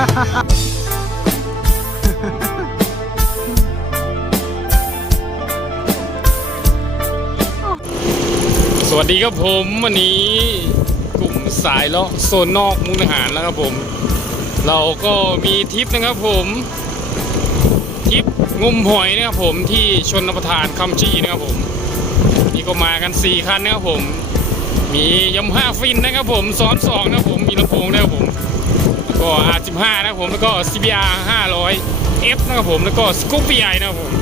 สวัสดีครับผมวันนี้กลุ่มสายเลาะโซนนอกมุกดาหารแล้วครับผม เราก็มีทริปนะครับผมทริปงมหอยนะครับผมที่ชนประทานคำชีนะครับผม นี่ก็มากัน 4 คันนะครับผม มียำห้าฟินนะครับผมซ้อนสองนะครับผมมีลำโพงนะครับผม ก็ R15 นะครับผมแล้วก็ CBR 500 F นะครับผมแล้วก็ Scoopy I นะครับผม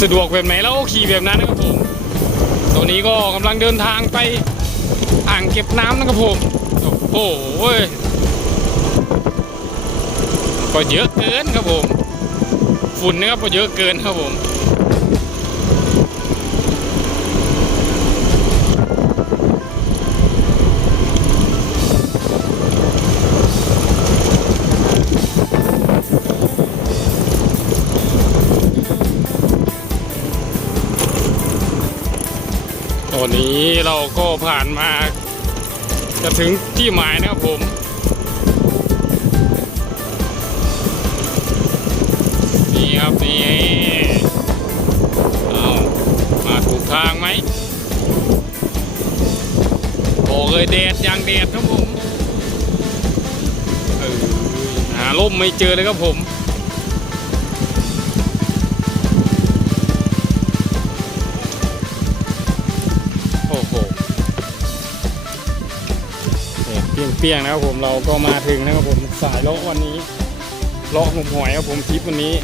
สะดวกแบบไหนแล้วขี่แบบนั้นนะครับผมตอนนี้ก็กำลังเดินทางไปอ่างเก็บน้ำนะครับผมโอ้โหก็เยอะเกินครับผม ฝุ่นนะครับก็เยอะเกินครับผม ตอนนี้เราก็ผ่านมา จะถึงที่หมายนะครับผม นี่ครับนี่เอามาถูกทางไหมบอกเลยแดดอย่างแดดครับผมหาล่มไม่เจอเลยครับผม อ้โหเนี่ยเปียงๆนะครับผมเราก็มาถึงนะครับผมสายเลาะวันนี้เลาะหมหอยครับผมทริปวันนี้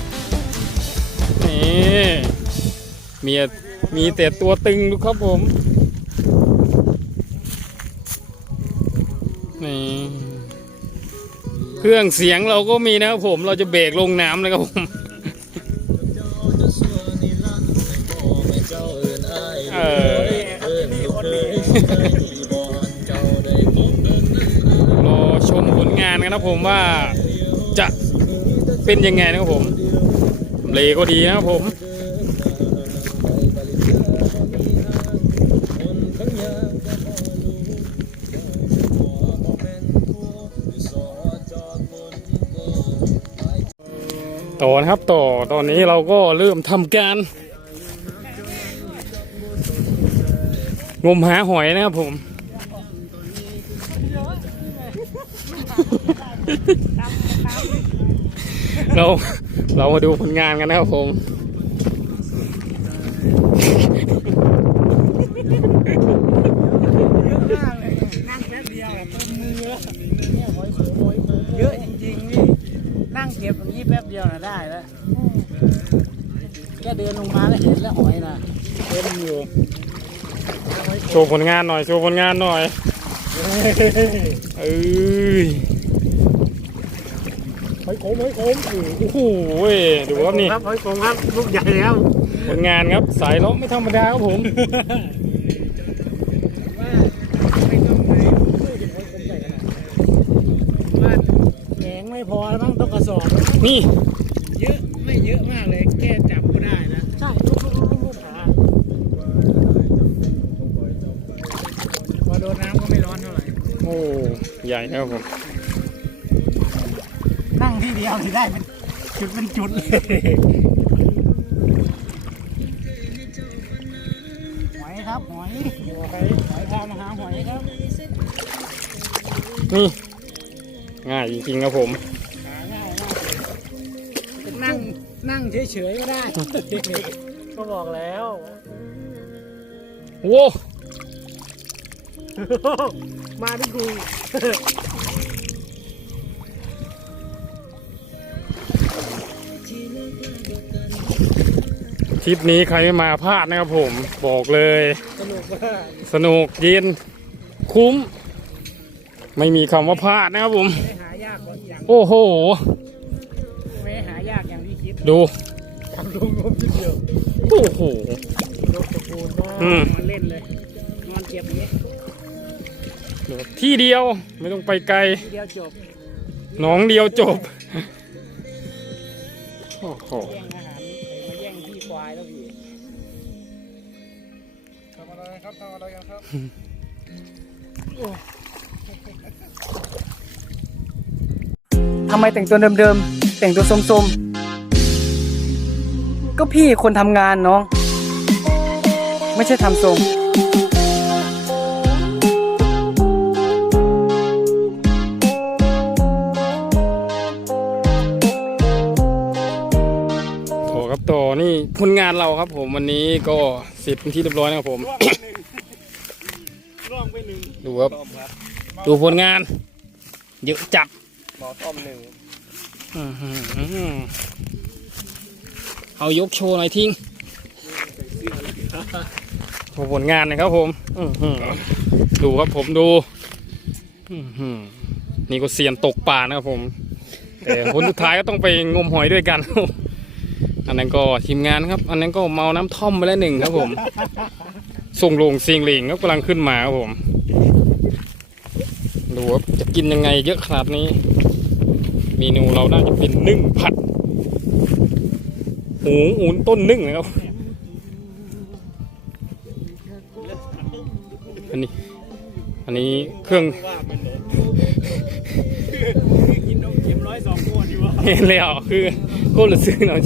นี่มีมีแต่ตัวตึงดูครับผมนี่เครื่องเสียงเราก็มีนะครับผมเราจะเบรกลงน้ำเลยครับผม นกันนะผมว่าจะเป็นยังไงนะครับผมเลก็ดีนะครับผมต่อนะครับต่อตอนนี้เราก็เริ่มทำการงมหาหอยนะครับผม เราเรามาดูผลงานกันนะครับผมนั่งแป๊บเดียวเต็มมือแล้วเนี่ยหอยโสหอยปูเยอะจริงๆนี่นั่งเก็บอย่างนี้แป๊บเดียวน่ะได้แล้วแค่เดินลงมาแล้วเห็นแล้วหอยน่ะเต็มอยู่โชว์ผลงานหน่อยโชว์ผลงานหน่อยเอ้ย อยโขมหอยโขมโอ้โหดูครับนี่ครับหอยโขมครับลูกใหญ่แล้วผลงานครับสายเลาะไม่ธรรมดาครับผมไม่ต้องไปพูดถึงหอยโขมใหญ่ขนาดว่าแหงไม่พอแล้วมั้งต้องกระสอบนี่ เยอะไม่เยอะมากเลยแค่จับก็ได้นะ ใช่ลูกลูกลูกลูกหาพอโดนน้ำก็ไม่ร้อนเท่าไหร่โอ้ใหญ่นะครับผมนั่งที่เดียวที่ได้เป็นจุดเป็นจุดเลยหอยครับหอยหอยหอยพามาหาหอยครับนี่ง่ายจริงๆครับผมหาง่ายมากเลยนั่งนั่งเฉยๆก็ได้ ก็บอกแล้วโว้มาที่กู ทริปนี้ใครไม่มาพลาดนะครับผมบอกเลย สนุกมากสนุกเย็นคุ้ม ไม่มีคำว่าพลาดนะครับผม ไม่หายากกว่าอย่างโอ้โห ไม่หายากอย่างที่คิดดูทำลงลมทีเดียวโอ้โห รถตะปูนก็อืมมาเล่นเลยนอนเก็บอย่างนี้ที่เดียวไม่ต้องไปไกล ทีเดียวจบ หน้องเดียวจบ โอ้โหแย่งอาหารมาแย่งที่ควายแล้วพี่ทำอะไรครับทำอะไรกันครับทำไมแต่งตัวเดิมๆ แต่งตัวสมๆ ก็พี่คนทำงานน้อง ไม่ใช่ทำทรง ผลงานเราครับผมวันนี้ก็เสร็จเป็นที่เรียบร้อยนะครับผมร่วงไปหนึ่งดูครับดูผลงาน เยอะจัดหมอต้อมหนึ่งอื้อหือเอายกโชว์หน่อยทิ้งโชว์ผลงานหนะครับผมอื้อหือดูครับผมดูอื้อหือนี่ก็เซียนตกป่านะครับผมแต่คนสุดท้ายก็ต้องไปงมหอยด้วยกัน อันนั้นก็ทีมงานครับ อันนั้นก็เมาน้ำท่อมไปแล้วหนึ่งครับผม ส่งลงเซียงหลิงก็กำลังขึ้นมาครับผมดูว่าจะกินยังไงเยอะขนาดนี้ เมนูเราน่าจะเป็นนึ่งผัดหูอูนต้นนึ่งนะครับอันนี้ อันนี้เครื่องว่าเป็นเลยกินนมเค็มร้อยสองขวดดีวะเห็นแล้วคือก็รู้สึกเนาะ